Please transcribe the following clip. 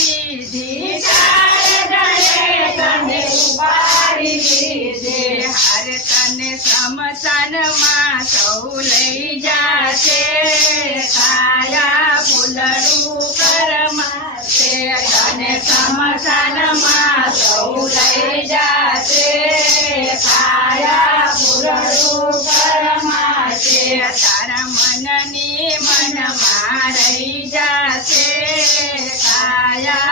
લીધી તને ઉપાડી લીધે હારે તને સ્મશાનમાં સૌ લઈ જાશે કાયા ફૂલડું કરમાશે તને સ્મશાનમાં સૌ લઈ જાશે કાયા ફૂલડું કરમાશે તારા મનની મનમાં રહી જાશે કાયા